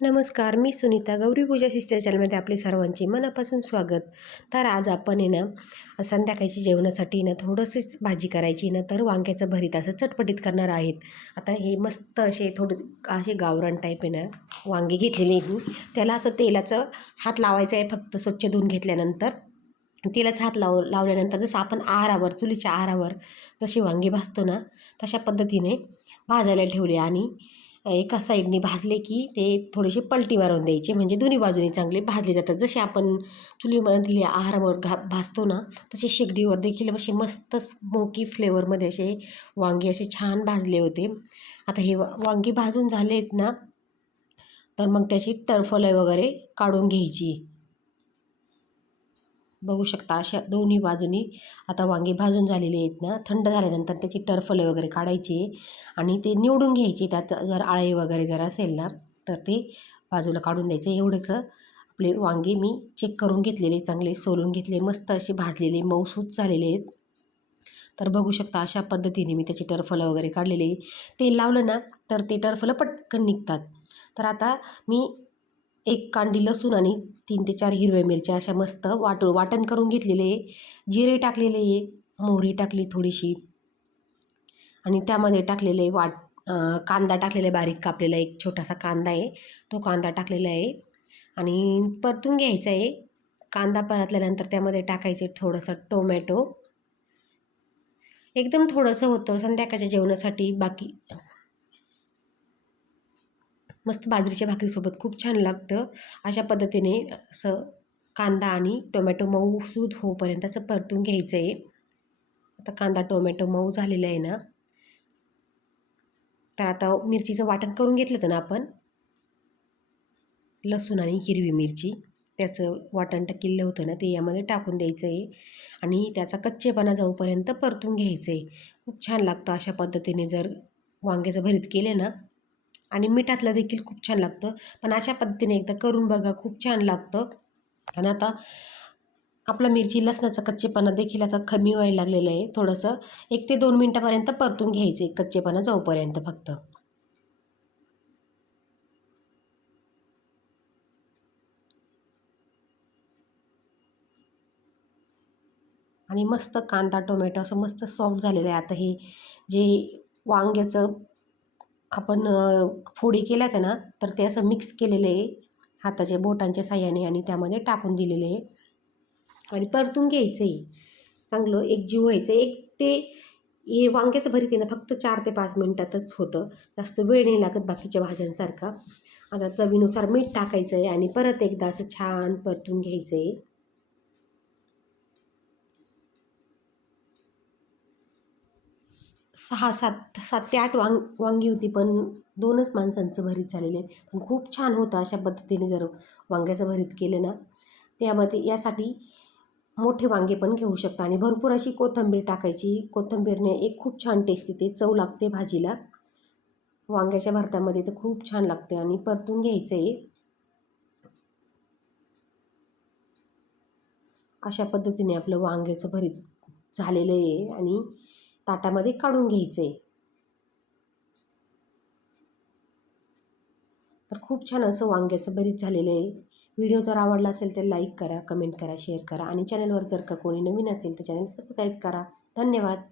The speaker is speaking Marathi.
नमस्कार मी सुनीता गौरी पूजा सिस्टर चॅनलमध्ये आपले सर्वांचे मनापासून स्वागत. तर आज आपण आहे ना संध्याकाळची जेवणासाठी ना थोडंसंच भाजी करायची ना तर वांग्याचं भरीत असं चटपटीत करणार आहेत. आता हे मस्त असे थोडे असे गावरान टाईप आहे ना वांगे घेतलेले आहे त्याला असं तेलाचं हात लावायचं आहे फक्त स्वच्छ धुवून घेतल्यानंतर. तेलाच हात लाव लावल्यानंतर जसं आपण आहारावर चुलीच्या आहारावर जशी वांगी भाजतो ना तशा पद्धतीने भाजायला ठेवले आणि एका साईडने भाजले की ते थोडेसे पलटी मारून द्यायचे म्हणजे दोन्ही बाजूनी चांगले भाजले जातात. जसे आपण चुलीमधले आहारावर घा भाजतो ना तसे शेगडीवर देखील असे मस्त स्मोकी फ्लेवरमध्ये असे वांगे असे छान भाजले होते. आता हे वांगी भाजून झाले आहेत ना तर मग त्याची टरफलं वगैरे काढून घ्यायची. बघू शकता अशा दोन्ही बाजूनी आता वांगे भाजून झालेले आहेत ना थंड झाल्यानंतर त्याची टरफले वगैरे काढायची आणि ते निवडून घ्यायचे त्यात जर आळे वगैरे जर असेल ना तर ते बाजूला काढून द्यायचे. एवढंच आपले वांगे मी चेक करून घेतलेले चांगले सोलून घेतले मस्त असे भाजलेले मऊसूत झालेले आहेत. तर बघू शकता अशा पद्धतीने मी त्याची टरफलं वगैरे काढलेले. तेल लावलं ना तर ते टरफलं पटकन निघतात. तर आता मी एक कांडी लसूण आणि तीन ते चार हिरव्या मिरच्या अशा मस्त वाटून वाटण करून घेतलेले आहे. जिरे टाकलेले आहे. मोहरी टाकली थोडीशी. आणि त्यामध्ये टाकलेले वाट कांदा टाकलेला आहे. बारीक कापलेला एक छोटासा कांदा आहे. तो कांदा टाकलेला आहे. आणि परतून घ्यायचा आहे. कांदा परतल्यानंतर त्यामध्ये टाकायचे थोडंसं टोमॅटो. एकदम थोडंसं होतं संध्याकाळच्या जेवणासाठी. बाकी मस्त बाजरीच्या भाकरीसोबत खूप छान लागतं. अशा पद्धतीने असं कांदा आणि टोमॅटो मऊसूद होऊपर्यंत असं परतून घ्यायचं आहे आता कांदा टोमॅटो मऊ झालेला आहे ना. तर आता मिरचीचं वाटण करून घेतलं होतं ना आपण. लसूण आणि हिरवी मिरची. त्याचं वाटण केलेलं होतं ना ते यामध्ये टाकून द्यायचं आहे आणि त्याचा कच्चेपणा जाऊपर्यंत परतून घ्यायचं आहे खूप छान लागतं अशा पद्धतीने जर वांग्याचं भरीत केले ना आणि मिठातलं देखील खूप छान लागतं. पण अशा पद्धतीने एकदा करून बघा खूप छान लागतं. आणि आता आपला मिरची लसणाचा कच्चेपणा देखील आता कमी व्हायला लागलेलं आहे. थोडंसं एक ते दोन मिनटापर्यंत परतून घ्यायचे कच्चेपणा जाऊपर्यंत फक्त. आणि मस्त कांदा टोमॅटो असं मस्त सॉफ्ट झालेलं आहे. आता हे जे वांग्याचं आपण फोडी केल्या त्या ना तर ते असं मिक्स केलेलं आहे. हाताच्या बोटांच्या साह्याने आणि त्यामध्ये टाकून दिलेले आहे. आणि परतून घ्यायचं आहे. चांगलं एक जीव व्हायचं एक ते हे वांग्याचं भरीत आहे ना फक्त चार ते पाच मिनटातच होतं. जास्त वेळ नाही लागत बाकीच्या भाज्यांसारखा. आता चवीनुसार मीठ टाकायचं आहे आणि परत एकदा असं छान परतून घ्यायचं आहे. सहा सात सात ते आठ वांग वांगी होती पण दोनच माणसांचं भरीत झालेले पण खूप छान होतं अशा पद्धतीने जर वांग्याचं भरीत केलं ना त्यामध्ये यासाठी मोठे वांगे पण घेऊ शकता. आणि भरपूर अशी कोथिंबीर टाकायची. कोथिंबीरने एक खूप छान टेस्ट येते. चव लागते भाजीला. वांग्याच्या भरतामध्ये तर खूप छान लागते आणि परतून घ्यायचं आहे अशा पद्धतीने आपलं वांग्याचं भरीत झालेलं आहे. आणि ताटामध्ये काढून घ्यायचं. आहे तर खूप छान असं वांग्याचं बरीच झालेलं आहे. व्हिडिओ जर आवडला असेल तर लाईक करा कमेंट करा शेअर करा आणि चॅनलवर जर का कोणी नवीन असेल तर चॅनल सबस्क्राईब करा. धन्यवाद.